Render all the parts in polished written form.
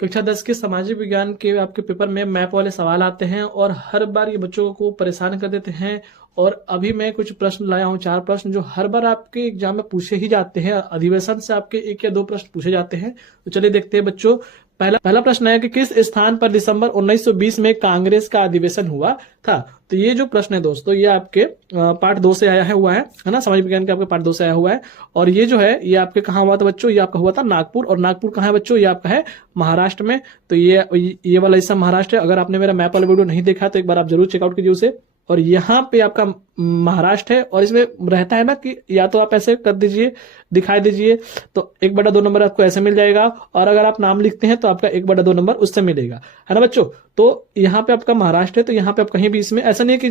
कक्षा 10 के सामाजिक विज्ञान के आपके पेपर में मैप वाले सवाल आते हैं और हर बार ये बच्चों को परेशान कर देते हैं। और अभी मैं कुछ प्रश्न लाया हूं, 4 प्रश्न जो हर बार आपके एग्जाम में पूछे ही जाते हैं। अधिवेशन से आपके 1 या 2 प्रश्न पूछे जाते हैं। तो चलिए देखते हैं बच्चों। पहला प्रश्न है कि किस स्थान पर दिसंबर 1920 में कांग्रेस का अधिवेशन हुआ था। तो ये जो प्रश्न है दोस्तों, ये आपके पार्ट 2 से आया हुआ है ना, सामाजिक विज्ञान के आपके पार्ट 2 से आया हुआ है। और ये जो है ये आपके कहाँ हुआ था बच्चों, ये आपका हुआ था नागपुर। और नागपुर कहाँ है बच्चों, ये आपका है महाराष्ट्र में। तो ये वाला हिस्सा महाराष्ट्र है। अगर आपने मेरा मैप वाला वीडियो नहीं देखा तो एक बार आप जरूर चेकआउट कीजिए उसे। और यहाँ पे आपका महाराष्ट्र है और इसमें रहता है ना कि या तो आप ऐसे कर दीजिए, दिखाई दीजिए, तो 1/2 नंबर आपको ऐसे मिल जाएगा। और अगर आप नाम लिखते हैं तो आपका 1/2 नंबर उससे मिलेगा, है ना बच्चों। तो यहाँ पे आपका महाराष्ट्र है, तो यहाँ पे आप कहीं भी इसमें ऐसा नहीं है कि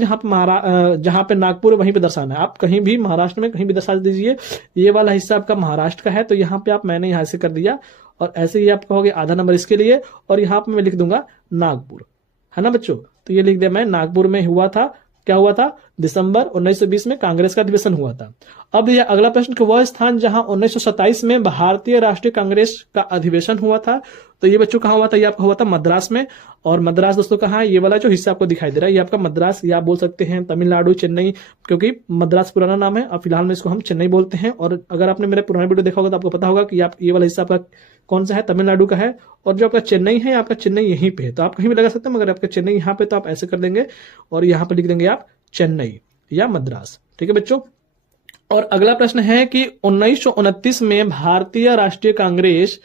जहाँ पे नागपुर है वहीं पे दर्शाना है। आप कहीं भी महाराष्ट्र में कहीं भी दर्शा दीजिए। ये वाला हिस्सा आपका महाराष्ट्र का है, तो यहाँ पे मैंने यहाँ से कर दिया और ऐसे ही आप कहोगे आधा नंबर इसके लिए। और यहाँ पे मैं लिख दूंगा नागपुर, है ना बच्चों। तो ये लिख दिया मैं, नागपुर में हुआ था, क्या हुआ था, दिसंबर 1920 में कांग्रेस का अधिवेशन हुआ था। अब यह अगला प्रश्न कि वह स्थान जहां 1927 में भारतीय राष्ट्रीय कांग्रेस का अधिवेशन हुआ था। तो ये बच्चों कहां हुआ था, ये आपका हुआ था मद्रास में। और मद्रास दोस्तों कहां है, ये वाला जो हिस्सा आपको दिखाई दे रहा है ये आपका मद्रास, या आप बोल सकते हैं तमिलनाडु, चेन्नई, क्योंकि मद्रास पुराना नाम है। अब फिलहाल में इसको हम चेन्नई बोलते हैं। और अगर आपने मेरे पुराने वीडियो देखा होगा तो आपको पता होगा कि ये वाला हिस्सा आपका कौन सा है, तमिलनाडु का है। और जो आपका चेन्नई है, आपका चेन्नई यहीं पे है, तो आप कहीं भी लगा सकते हैं, मगर आपका चेन्नई यहाँ पे, तो आप ऐसे कर देंगे और यहाँ पे लिख देंगे आप चेन्नई या मद्रास। ठीक है बच्चों। और अगला प्रश्न है कि 1929 में भारतीय राष्ट्रीय कांग्रेस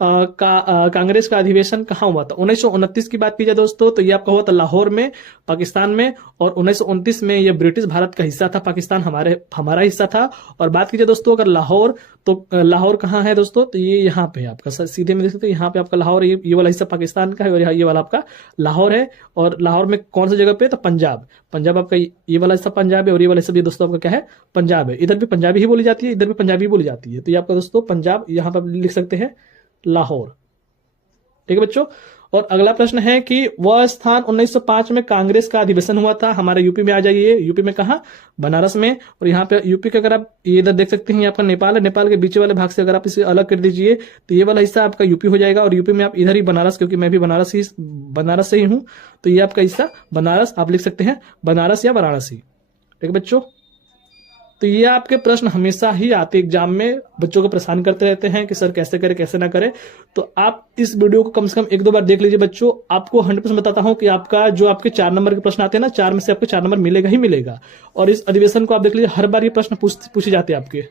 कांग्रेस का अधिवेशन कहां हुआ था। 1929 की बात की जाए दोस्तों तो ये आपका हुआ था लाहौर में, पाकिस्तान में। और 1929 में ये ब्रिटिश भारत का हिस्सा था, पाकिस्तान हमारा हिस्सा था। और बात कीजिए दोस्तों अगर लाहौर, तो लाहौर कहाँ है दोस्तों, तो ये यहाँ पे है आपका, सीधे में देख सकते हैं यहाँ पे आपका लाहौर, ये वाला हिस्सा पाकिस्तान का है और ये वाला आपका लाहौर है। और लाहौर में कौन सी जगह पे, तो पंजाब आपका, ये वाला हिस्सा पंजाब है और ये वाला हिस्सा भी दोस्तों आपका क्या है, पंजाब है। इधर भी पंजाबी ही बोली जाती है, इधर भी पंजाबी बोली जाती है। तो ये आपका दोस्तों पंजाब, यहाँ पर लिख सकते हैं लाहौर। ठीक है बच्चों। और अगला प्रश्न है कि वह स्थान 1905 में कांग्रेस का अधिवेशन हुआ था हमारे यूपी में। आ जाइए, यूपी में कहा, बनारस में। और यहाँ पे यूपी का अगर आप ये इधर देख सकते हैं, ये आपका नेपाल है, नेपाल के बीच वाले भाग से अगर आप इसे अलग कर दीजिए तो ये वाला हिस्सा आपका यूपी हो जाएगा। और यूपी में आप इधर ही बनारस, क्योंकि मैं भी बनारस से ही हूं, तो ये आपका हिस्सा बनारस, आप लिख सकते हैं बनारस या वाराणसी। ठीक है बच्चों। तो ये आपके प्रश्न हमेशा ही आते एग्जाम में, बच्चों को परेशान करते रहते हैं कि सर कैसे करें कैसे ना करें। तो आप इस वीडियो को कम से कम 1-2 बार देख लीजिए बच्चों। आपको 100% बताता हूं कि आपका जो आपके 4 नंबर के प्रश्न आते हैं ना, 4 में से आपको 4 नंबर मिलेगा ही मिलेगा। और इस अधिवेशन को आप देख लीजिए, हर बार ये प्रश्न पूछे जाते हैं आपके।